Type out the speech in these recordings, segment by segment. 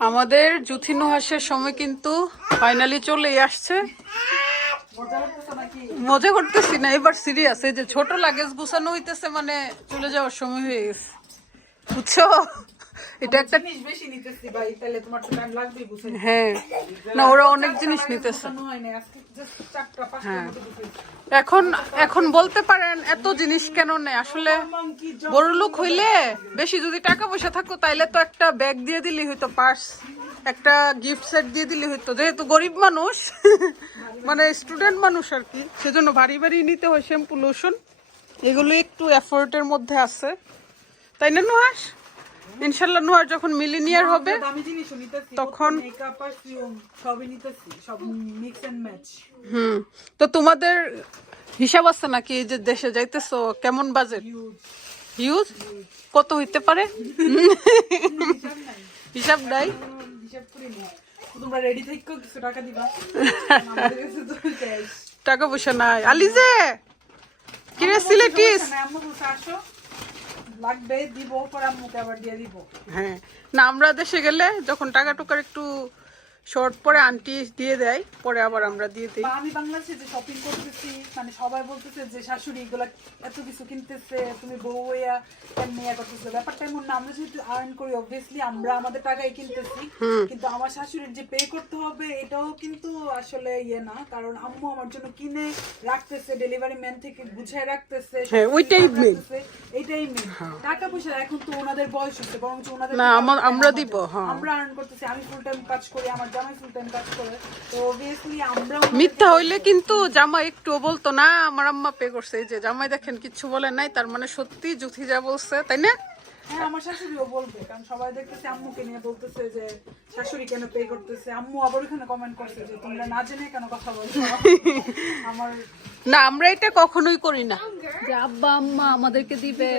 আমাদের জুথিন হাসের সময় কিন্তু ফাইনালি চলে আসছে। মজা করতেছি না, এবার সিরিয়াস এই যে ছোট লাগেজ গুছানো হইতেছে মানে চলে যাওয়ার সময় হয়ে গেছে। বুঝছ? এটা একটা জিনিস বেশি নিতেছি ভাই তাহলে তোমার তো টাইম লাগবে বুঝে হ্যাঁ। না ওরা অনেক জিনিস নিতেছে। হয়। এখন এখন বলতে পারেন এত জিনিস কেন নেই? আসলে বড় লোক হইলে বেশি যদি টাকা পয়সা থাকতো তাইলে তো একটা ব্যাগ দিয়ে দিলি হয়তো পার্স একটা গিফট সেট দিয়ে দিলি হয়তো যেহেতু গরিব মানুষ মানে স্টুডেন্ট মানুষ আর কি সেজন্য ভারী ভারী নিতে হয় শ্যাম্পু লোশন এগুলো একটু এফোর্টের মধ্যে আছে। তাই না নুহাস ইনশাল্লাহ নুহাস যখন মিলিনিয়ার হবে তখন- মেকআপ পারফিউম সবই নিতেছি সব মিক্স এন্ড ম্যাচ হুম। তো তোমাদের হিসাব আছে নাকি এই যে দেশে যাইতেছো? কেমন বাজেট হিউজ কত হইতে পারে? হিসাব নাই। হিসাব করি না। তোমরা রেডি থাকো কিছু টাকা দিবা। টাকা পয়সা নাই। আলিজে! কিরে সিলেটিস সমস্যা নাই, আম্মু বলছে আসো লাগবে, দিব, পর আম্মুকে আবার দিয়ে দিব। হ্যাঁ। না, আমরা দেশে গেলে যখন টাকা টুকার একটু শর্ট পরে আন্টি দিয়ে দেয় পরে আবার আমরা দিয়ে দিই। আমি বাংলাদেশে যে শপিং করতেছি মানে সবাই বলতেছে যে শাশুড়ি এগুলা এত কিছু কিনতেছে তুমি বউ হইয়া এমনি ইয়া করতেছে? ব্যাপারটা এমন না আমরা যেহেতু আর্ন করি অবভিয়াসলি আমরা আমাদের টাকায় কিনতেছি। কিন্তু আমার শাশুড়ির যে পে করতে হবে এটাও কিন্তু আসলে ইয়ে না কারণ আম্মু আমার জন্য কিনে রাখতেছে ডেলিভারি ম্যান থেকে গুছায় রাখতেছে হ্যাঁ, ওইটাই। রাখতেছে, এটাই মেন টাকা পয়সা এখন তো ওনাদের বয়স হচ্ছে বরং ওনাদের না, আমরা দিব, হ্যাঁ। আমরা আর্ন করতেছি আমি ফুল টাইম কাজ করি আমার জামাই ফুল কাজ করে। তো অবভিয়াসলি আমরা মিথ্যা হইলে কিন্তু জামাই একটু বলতো না আমার আম্মা পে করছে। এই যে জামাই দেখেন কিচ্ছু বলে নাই তার মানে সত্যি জুথি যা বলছে তাই না? হ্যাঁ আমার শাশুড়িও বলবে কারণ সবাই দেখতেছে আম্মুকে নিয়ে বলতেছে যে শাশুড়ি কেন পে করতেছে? আম্মু আবার ওখানে কমেন্ট করছে যে তোমরা না জেনে কেন কথা বলছো? আমার না আমরা এটা কখনোই করি না। যে আব্বা আম্মা আমাদেরকে দিবে।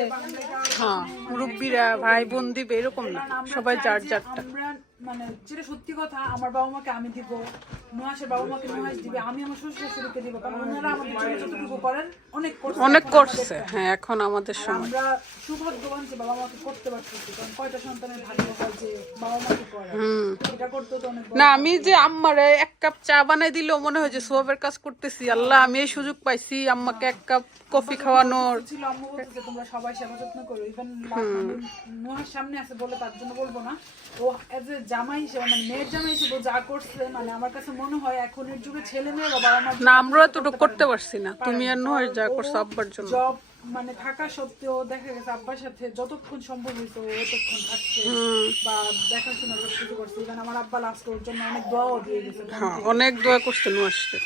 হ্যাঁ মুরব্বীরা ভাই বোন দিবে এরকম না। সবাই যার যারটা। আমরা মানে যেটা সত্যি কথা আমার বাবা মাকে আমি দিব। নুহাসের বাবা মাকে নুহাস দিবে আমি আমার শ্বশুর শাশুড়িকে দিব কারণ ওনারা আমাদের জন্য যতটুকু করেন অনেক করছে। অনেক করছে হ্যাঁ এখন আমাদের সময় আমরা সৌভাগ্যবান যে বাবা মাকে করতে পারতেছি কারণ কয়টা সন্তানের ভাগ্য হয় যে বাবা মাকে করে। এটা করতে তো অনেক না আমি যে আম্মারে এক কাপ চা বানাই দিলেও মনে হয় যে সোয়াবের কাজ করতেছি। আল্লাহ আমি এই সুযোগ পাইছি আম্মাকে এক কাপ কফি খাওয়ানোর। ছিল আম্মু বলতেছে তোমরা সবাই সেবা যত্ন করো ইভেন নুহার সামনে আছে বলে তার জন্য বলব না। ও এজ এ জামাই হিসেবে মানে মেয়ের জামাই হিসেবে যা করছে মানে আমার কাছে মনে হয় এখনের যুগে ছেলে মেয়ে বাবা মা না আমরা এতটুকু করতে পারছি না। তুমি আর নয় যা করছ আব্বার জন্য। জব মানে থাকা সত্ত্বেও দেখা গেছে আব্বার সাথে যতক্ষণ সম্ভব হয়েছে ও ততক্ষণ থাকছে বা দেখাশোনা করছে। ইভেন আমার আব্বা লাস্ট ওর জন্য অনেক দোয়াও দিয়ে গেছে। হ্যাঁ অনেক দোয়া করছে নুহাসকে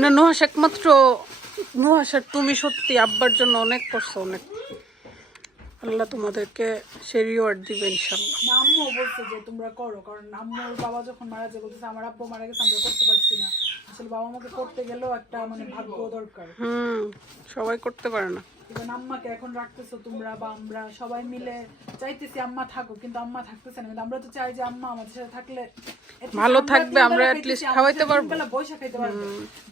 না নুহাস একমাত্র নুহাস আর তুমি সত্যি আব্বার জন্য অনেক করছ অনেক আল্লাহ তোমাদেরকে সে রিওয়ার্ড দিবে ইনশাল্লাহ না আম্মুও বলছে যে তোমরা করো কারণ আম্মুর বাবা যখন মারা যায় বলতেছে আমার আব্বু মারা গেছে আমরা করতে পারছি না। আসলে বাবা মাকে করতে গেলেও একটা মানে ভাগ্য দরকার। হুম সবাই করতে পারে না। ইভেন আম্মাকে এখন রাখতেছো তোমরা বা আমরা সবাই মিলে চাইতেছি আম্মা থাকো কিন্তু আম্মা থাকতেছে না কিন্তু আমরা তো চাই যে আম্মা আমাদের সাথে থাকলে ভালো থাকবে, আমরা অ্যাট লিস্ট খাওয়াইতে পারব। বেলা বইসা খাইতে পারবে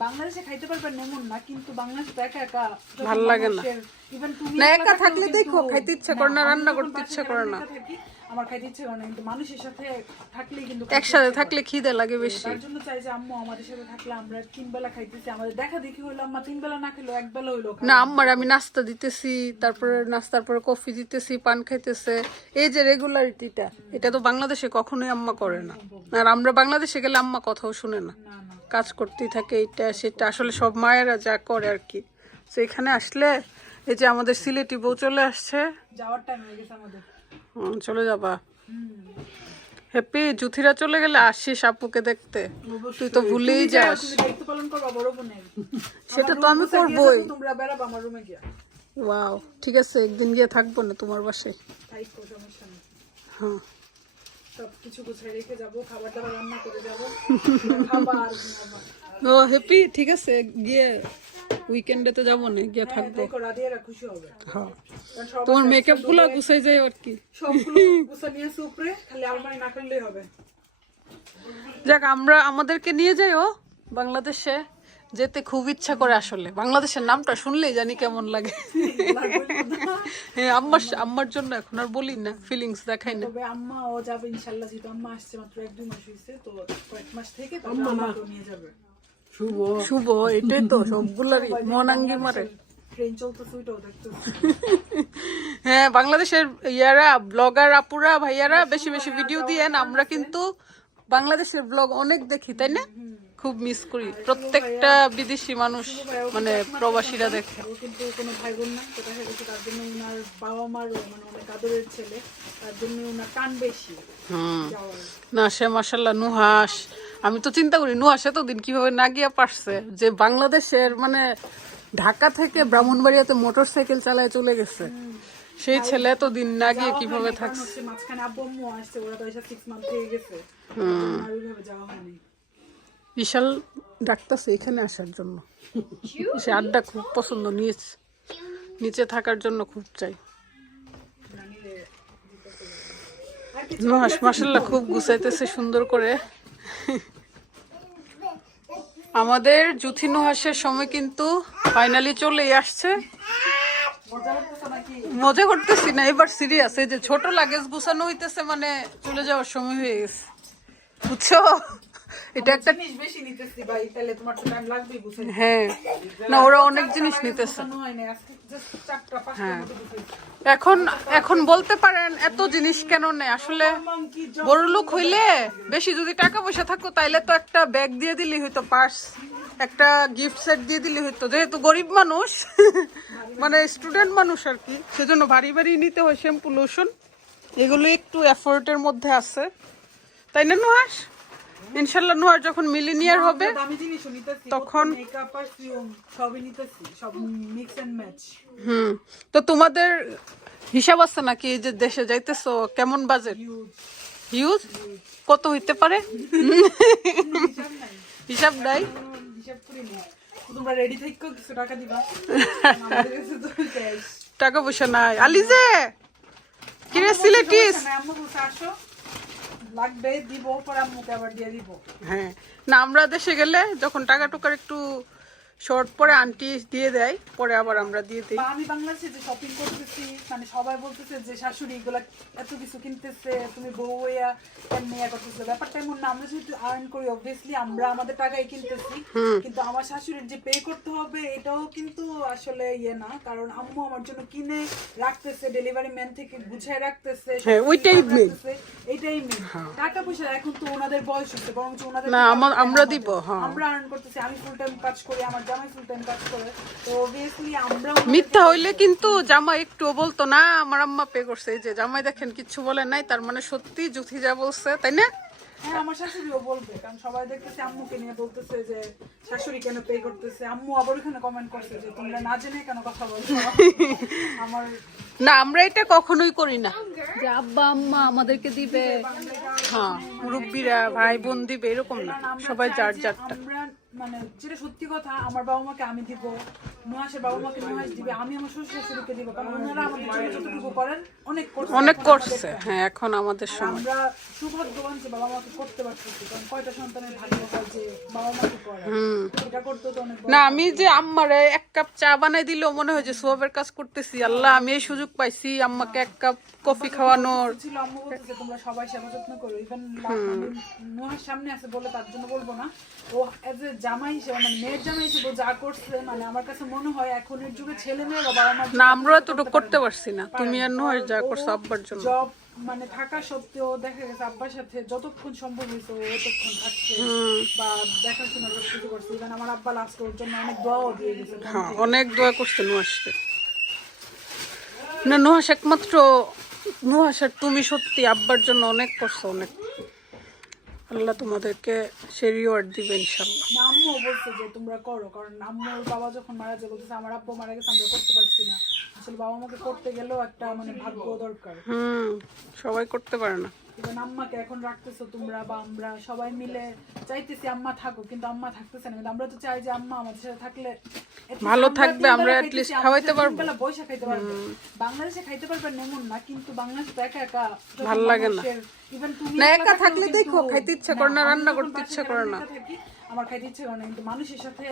বাংলাদেশে খাইতে পারবেন এমন না কিন্তু বাংলাদেশ তো একা একা ভালো লাগে না। ইভেন তুমি একা থাকলে দেখো, খাইতে ইচ্ছা করে না, রান্না করতে ইচ্ছা করে না। আমার খাইতে ইচ্ছে করে না কিন্তু মানুষের সাথে থাকলেই কিন্তু একসাথে থাকলে খিদে লাগে বেশি। তার জন্য চাই যে আম্মু আমাদের সাথে থাকলে আমরা তিন বেলা খাইতেছি আমাদের দেখা দেখি আম্মা তিন বেলা না খেলো এক বেলা হইল না আম্মার আমি নাস্তা দিতেছি তারপরে নাস্তার পরে কফি দিতেছি পান খাইতেছে। এই যে রেগুলারিটিটা এটা তো বাংলাদেশে কখনোই আম্মা করে না। আর আমরা বাংলাদেশে গেলে আম্মা কথাও শুনে না। কাজ করতেই থাকে এইটা সেটা আসলে সব মায়েরা যা করে আর কি। তো এখানে আসলে এই যে আমাদের সিলেটি বউ চলে আসছে। যাওয়ার টাইম হয়ে গেছে আমাদের। চলে যাবা। হ্যাপি জুথিরা চলে গেলে আসিস আপুকে দেখতে। তুই তো ভুলেই যাস। সেটা তো আমি করবোই। ওয়াও ঠিক আছে একদিন গিয়ে থাকব না তোমার বাসায়। নেই। হ্যাঁ। সব কিছু গুছাই রেখে যাব খাবার দাবার রান্না করে যাব। খাবার। ও হ্যাপি ঠিক আছে গিয়ে উইকেন্ডে তো যাব না গিয়ে হ্যাঁ, থাকব। হ্যাঁ। তোমার মেকআপগুলা গুছাই যায় আর কি। যাক আমরা আমাদেরকে নিয়ে যাই ও বাংলাদেশে। যেতে খুব ইচ্ছা করে আসলে। বাংলাদেশের নামটা শুনলেই জানি কেমন লাগে। হ্যাঁ আম্মার আম্মার জন্য এখন আর বলি না ফিলিংস দেখাই না। তবে আম্মা ও যাবে ইনশাল্লাহ যেহেতু আম্মা আসছে মাত্র এক দুই মাস হয়েছে তো কয়েক মাস থেকে আমাকেও নিয়ে যাবে। শুভ। শুভ এটাই তো সবগুলারই মনাঙ্গি মারে। হ্যাঁ বাংলাদেশের ইয়ারা ব্লগার আপুরা ভাইয়ারা বেশি বেশি ভিডিও দিয়েন আমরা কিন্তু বাংলাদেশের ব্লগ অনেক দেখি তাই না? খুব মিস করি। প্রত্যেকটা বিদেশি মানুষ মানে প্রবাসীরা দেখে। কিন্তু কোনো ভাই বোন না তো দেখা গেছে তার জন্য ওনার বাবা মারও মানে অনেক আদরের ছেলে তার জন্য ওনার টান বেশি হুম। না সে মাসাল্লাহ নুহাস আমি তো চিন্তা করি নুহাস এতদিন কীভাবে না গিয়ে পারছে? যে বাংলাদেশের মানে ঢাকা থেকে ব্রাহ্মণবাড়িয়াতে মোটর সাইকেল চালায় চলে গেছে। সেই ছেলে তো দিন না গিয়ে কীভাবে থাকছে? মাঝখানে আব্বু আম্মু আসছে ওরা তো এসে সিক্স মান্থ হয়ে গেছে। আর ওইভাবে যাওয়া হয়নি। বিশাল ডাকতেছে এখানে আসার জন্য। সে আড্ডা খুব পছন্দ নিয়েছে। নিচে থাকার জন্য খুব চাই। মাসাল্লাহ খুব গুছাইতেছে সুন্দর করে। আমাদের জুথি নুহাসের সময় কিন্তু ফাইনালি চলে আসছে। মজা করতেছি না, এবার সিরিয়াস এই যে ছোট লাগেজ গুছানো হইতেছে মানে চলে যাওয়ার সময় হয়ে গেছে। বুঝছ? এটা একটা জিনিস বেশি নিতেছি ভাই তাহলে তোমার তো টাইম লাগবেই হ্যাঁ। না ওরা অনেক জিনিস নিতেছে। হ্যাঁ। এখন এখন বলতে পারেন এত জিনিস কেন নেই? আসলে বড় লোক হইলে বেশি যদি টাকা পয়সা থাকতো তাইলে তো একটা ব্যাগ দিয়ে দিলি হয়তো পার্স একটা গিফট সেট দিয়ে দিলি হয়তো যেহেতু গরিব মানুষ মানে স্টুডেন্ট মানুষ আর কি সেজন্য ভারী ভারী নিতে হয় শ্যাম্পু লোশন এগুলো একটু এফোর্টের মধ্যে আছে। তাই না নুহাস ইনশাল্লাহ নুহাস যখন মিলিনিয়ার হবে তখন- মেকআপ পারফিউম সবই নিতেছি। সব মিক্স এন্ড ম্যাচ হুম। তো তোমাদের হিসাব আছে নাকি এই যে দেশে যাইতেছো? কেমন বাজেট হিউজ কত হইতে পারে? হিসাব নাই। টাকা পয়সা নাই। আলিজে! কিরে সিলেটিস? লাগবে, দিব, পরে আম্মুকে আবার দিয়ে দিব। হ্যাঁ। না, আমরা দেশে গেলে যখন টাকা টুকার একটু শর্ট পরে আন্টি দিয়ে দেয় পরে আবার আমরা দিয়ে দিই। আমি বাংলাদেশে যে শপিং করতেছি মানে সবাই বলতেছে যে শাশুড়ি এগুলা এত কিছু কিনতেছে তুমি বউ হইয়া এমনি ইয়া করতেছে? ব্যাপারটা এমন না আমরা যেহেতু আর্ন করি অবভিয়াসলি আমরা আমাদের টাকায় কিনতেছি। কিন্তু আমার শাশুড়ির যে পে করতে হবে এটাও কিন্তু আসলে ইয়ে না কারণ আম্মু আমার জন্য কিনে রাখতেছে ডেলিভারি ম্যান থেকে গুছায় রাখতেছে হ্যাঁ, ওইটাই। রাখতেছে, এটাই মেন টাকা পয়সা এখন তো ওনাদের বয়স হচ্ছে বরং ওনাদের না, আমরা দিব, হ্যাঁ। আমরা আর্ন করতেছি আমি ফুল টাইম কাজ করি আমার জামাই ফুল কাজ করে। তো অবভিয়াসলি আমরা মিথ্যা হইলে কিন্তু জামাই একটুও বলতো না আমার আম্মা পে করছে। এই যে জামাই দেখেন কিচ্ছু বলে নাই তার মানে সত্যি জুথি যা বলছে তাই না? হ্যাঁ আমার শাশুড়িও বলবে কারণ সবাই দেখতেছে আম্মুকে নিয়ে বলতেছে যে শাশুড়ি কেন পে করতেছে? আম্মু আবার ওখানে কমেন্ট করছে যে তোমরা না জেনে কেন কথা বলছো? আমার না আমরা এটা কখনোই করি না। যে আব্বা আম্মা আমাদেরকে দিবে। হ্যাঁ মুরব্বীরা ভাই বোন দিবে এরকম না। সবাই যার যারটা। আমরা মানে যেটা সত্যি কথা আমার বাবা মাকে আমি দিব নুহাসের বাবা মাকে নুহাস দিবে আমি আমার শ্বশুর শাশুড়িকে দিব কারণ ওনারা আমাদের জন্য যতটুকু করেন অনেক করছে। অনেক করছে। হ্যাঁ এখন আমাদের সময় আমরা সৌভাগ্যবান যে বাবা মাকে করতে পারতেছি কারণ কয়টা সন্তানের ভাগ্য হয় যে বাবা মাকে করে এটা করতে তো অনেক না আমি যে আম্মারে এক কাপ চা বানাই দিলেও মনে হয় যে সোয়াবের কাজ করতেছি। আল্লাহ আমি এই সুযোগ পাইছি আম্মাকে এক কাপ কফি খাওয়ানোর। ছিল আম্মু বলতেছে তোমরা সবাই সেবা যত্ন করো। ইভেন নুহার সামনে আছে বলে তার জন্য বলব না। ও এজ এ জামাই হিসেবে মানে মেয়ের জামাই হিসেবে যা করছে মানে আমার কাছে মনে হয় এখনের যুগে ছেলে মেয়ে বা বাবা মার না আমরা এতটুকু করতে পারছি না। তুমি আর নয় যা করছ আব্বার জন্য। জব মানে থাকা সত্ত্বেও দেখা গেছে আব্বার সাথে যতক্ষণ সম্ভব হয়েছে ও ততক্ষণ থাকছে বা দেখাশোনা সব কিছু করছে। ইভেন আমার আব্বা লাস্ট ওর জন্য অনেক দোয়াও দিয়ে গেছে। হ্যাঁ অনেক দোয়া করছে নুহাসকে না নুহাস একমাত্র নুহাস আর তুমি সত্যি আব্বার জন্য অনেক করছ অনেক আল্লাহ তোমাদেরকে সে রিওয়ার্ড দিবে ইনশাল্লাহ না আম্মুও বলছে যে তোমরা করো কারণ আম্মুর বাবা যখন মারা যায় বলতেছে আমার আব্বু মারা গেছে আমরা করতে পারছি না। আসলে বাবা মাকে করতে গেলেও একটা মানে ভাগ্য দরকার। হুম সবাই করতে পারে না। ইভেন আম্মাকে এখন রাখতেছো তোমরা বা আমরা সবাই মিলে চাইতেছি আম্মা থাকো কিন্তু আম্মা থাকতেছে না কিন্তু আমরা তো চাই যে আম্মা আমাদের সাথে থাকলে ভালো থাকবে, আমরা অ্যাট আমাদের খাওয়াইতে পারব। বেলা বইসা খাইতে পারবে বাংলাদেশে খাইতে পারবেন এমন না কিন্তু বাংলাদেশ তো একা একা ভালো ভালো লাগে না। ইভেন তুমি একা থাকলে দেখো, খাইতে ইচ্ছা করে না, রান্না করতে ইচ্ছা করে না। আমার খাইতে ইচ্ছে করে না কিন্তু মানুষের সাথে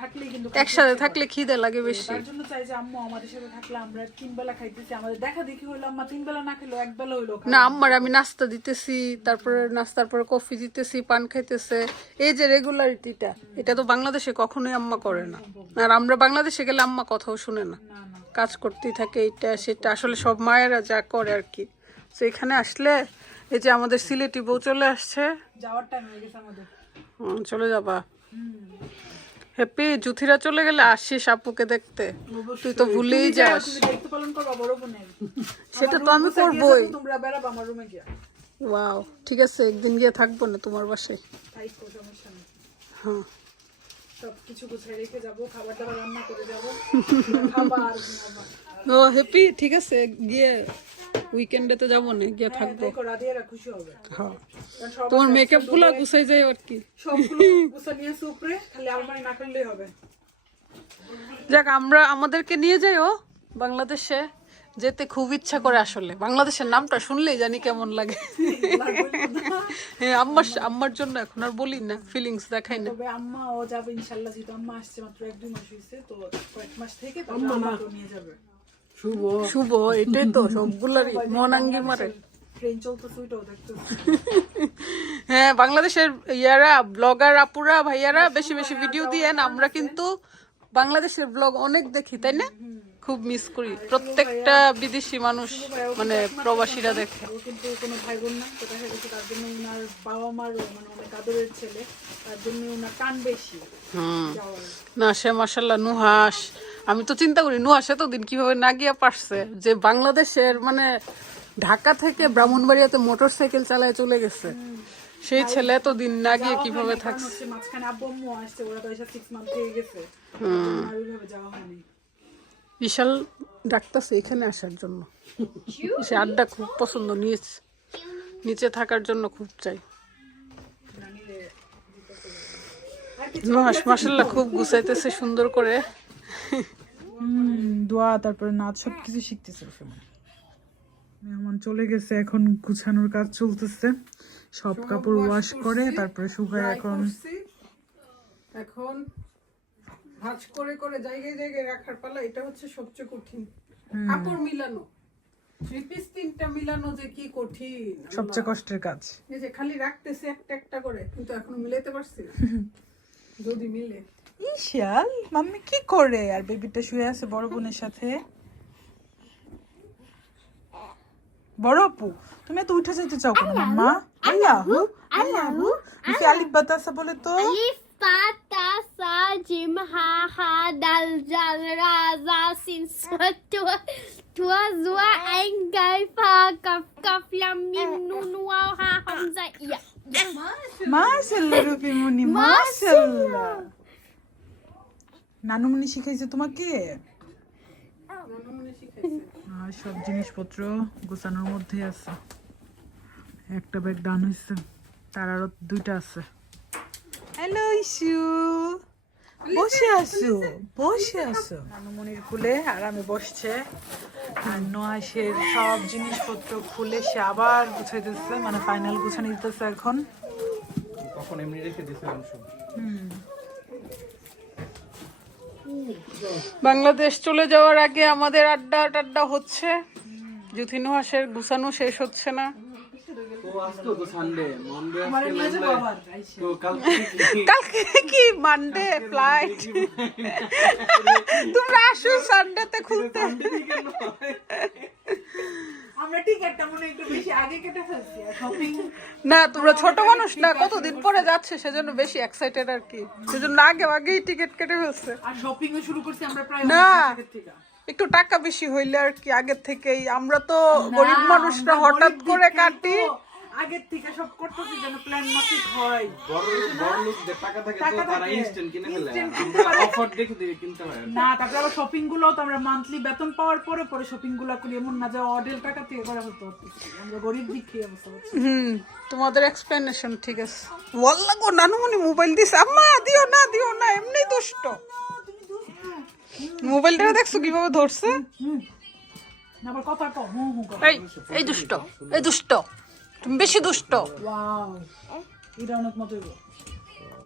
থাকলেই কিন্তু একসাথে থাকলে খিদে লাগে বেশি। তার জন্য চাই যে আম্মু আমাদের সাথে থাকলে আমরা তিন বেলা খাইতেছি আমাদের দেখা দেখি আম্মা তিন বেলা না খেলো এক বেলা হইল না আম্মার আমি নাস্তা দিতেছি তারপরে নাস্তার পরে কফি দিতেছি পান খাইতেছে। এই যে রেগুলারিটিটা এটা তো বাংলাদেশে কখনোই আম্মা করে না। আর আমরা বাংলাদেশে গেলে আম্মা কথাও শুনে না। কাজ করতেই থাকে এটা সেটা আসলে সব মায়েরা যা করে আর কি। তো এখানে আসলে এই যে আমাদের সিলেটি বউ চলে আসছে। যাওয়ার টাইম হয়ে গেছে আমাদের। চলে যাবা। হ্যাপি জুথিরা চলে গেলে আসিস আপুকে দেখতে। তুই তো ভুলেই যাস। সেটা তো আমি করবোই। তোমরা বেড়াবা আমার রুমে গিয়া। ওয়াও ঠিক আছে একদিন গিয়ে থাকব না তোমার বাসায়। হ্যাঁ। ও হ্যাপি ঠিক আছে গিয়ে উইকেন্ডে তো যাব না গিয়ে হ্যাঁ, থাকব। দেখো রাধিয়ারা খুশি হবে। হ্যাঁ। তোমার মেকআপগুলা গুছাই যায় আর কি। যাক আমরা আমাদেরকে নিয়ে যাইও বাংলাদেশে। যেতে খুব ইচ্ছা করে আসলে। বাংলাদেশের নামটা শুনলেই জানি কেমন লাগে। হ্যাঁ আম্মার আম্মার জন্য এখন আর বলি না ফিলিংস দেখাই না। তবে আম্মা ও যাবে ইনশাল্লাহ যেহেতু আম্মা আসছে মাত্র এক দুই মাস হয়েছে তো কয়েক মাস থেকে আম্মাকেও নিয়ে যাবে। শুভ। শুভ এটাই তো সবগুলারই মনাঙ্গি মারে। হ্যাঁ বাংলাদেশের ইয়ারা ব্লগার আপুরা ভাইয়ারা বেশি বেশি ভিডিও দিয়েন আমরা কিন্তু বাংলাদেশের ব্লগ অনেক দেখি তাই না? খুব মিস করি। প্রত্যেকটা বিদেশি মানুষ মানে প্রবাসীরা দেখে। কিন্তু কোনো ভাই বোন না তো দেখা গেছে তার জন্য ওনার বাবা মার মানে অনেক আদরের ছেলে তার জন্য ওনার টান বেশি হুম। না সে মাসাল্লাহ নুহাস আমি তো চিন্তা করি নুহাস এতদিন কীভাবে না গিয়ে পারছে? যে বাংলাদেশের মানে ঢাকা থেকে ব্রাহ্মণবাড়িয়াতে মোটর সাইকেল চালায় চলে গেছে। সেই ছেলে তো দিন না গিয়ে কীভাবে থাকছে? মাঝখানে আব্বু আম্মু আসছে ওরা তো এসে সিক্স মান্থ হয়ে গেছে। আর ওইভাবে যাওয়া হয়নি। বিশাল ডাকতেছে এখানে আসার জন্য। সে আড্ডা খুব পছন্দ নিয়েছে। নিচে থাকার জন্য খুব চাই। মাসাল্লাহ খুব গুছাইতেছে সুন্দর করে। দোয়া তারপরে নাচ সব কিছু শিখতেছে মেহমান চলে গেছে এখন গুছানোর কাজ চলতেছে। সব কাপড় ওয়াশ করে তারপরে শুকায় এখন। এখন ভাঁজ করে করে জায়গায় জায়গায় রাখার পালা এটা হচ্ছে সবচেয়ে কঠিন। কাপড় মিলানো। পিস তিনটা মিলানো যে কি কঠিন সবচেয়ে কষ্টের কাজ। এই যে খালি রাখতেছি একটা একটা করে কিন্তু এখন মিলাতে পারছি না। যদি মিলে। ইশাল মাম্মি কি করে? আর বেবিটা শুয়ে আছে বড় বোনের সাথে। বড় আপু তুমি তো উঠে যেতে চাও কেন মাম্মা? আল্লাহু আল্লাহু ইসে আলিফ বাতাসা বলে তো। Ha, Ha, Dal, Jal, Ra, Za, Sin, Sa, Tua, Tua, Zua, Ein, Gai, Fa, Kaf, Kaf, Lam, Mim, Nun, Waw, Ha, Hamza, Ya. মাশাআল্লাহ রুপিমনি মাশাআল্লাহ নানুমনি শিখাইছে তোমাকে? আর সব জিনিসপত্র গোছানোর মধ্যে আছে। একটা ব্যাগ ডান হয়েছে তার আরও দুইটা আছে। হ্যালো ইস্যু বসে আসো বসে আসো নানুমনির খুলে আরামে বসছে। আর নোয়াশের সব জিনিসপত্র খুলে সে আবার গুছাইতেছে মানে ফাইনাল গুছানি দিতেছে এখন। তখন এমনি রেখে দিয়েছিলাম সব বাংলাদেশ চলে যাওয়ার আগে আমাদের আড্ডা টাড্ডা হচ্ছে। জুথিনু হাসের গুছানো শেষ হচ্ছে না। কালকে কি? মানডে ফ্লাইট তোমরা আসো সানডেতে খুলতে। আমরা টিকেটটা মনে একটু বেশি আগে কেটে ফেলছি না তোমরা ছোট মানুষ না কতদিন পরে যাচ্ছে সেজন্য বেশি এক্সাইটেড আর কি। সেজন্য আগে আগেই টিকিট কেটে ফেলছে। আর শপিং ও শুরু করছি আমরা প্রায় না। একটু টাকা বেশি হইলে আর কি আগের থেকেই। আমরা তো গরিব মানুষরা হঠাৎ করে কাটি। আগের থেকে সব করতেছি যেন প্ল্যান মাফিক হয়। বড় বড় লোকদের টাকা থাকে তো তারা ইনস্ট্যান্ট কিনে ফেলে। আমরা অফার দেখে দেখে কিনতে হয় না তারপরে আবার শপিংগুলো তো আমরা মান্থলি বেতন পাওয়ার পরে পরে শপিংগুলো করি। এমন না যে অর্ডের টাকা থেকে করা হতো আমরা গরিব দিক অবস্থা হুম তোমাদের এক্সপ্লেনেশন ঠিক আছে। ওয়াল্লা গো নানুমনি মোবাইল দিস আম্মা দিও না দিও না এমনি দুষ্ট। মোবাইলটা দেখছ কীভাবে ধরছে? না আবার কথা কম হুম হুম কর এই এই দুষ্ট এই দুষ্ট। তুমি বেশি দুষ্ট এটা অনেক মতো।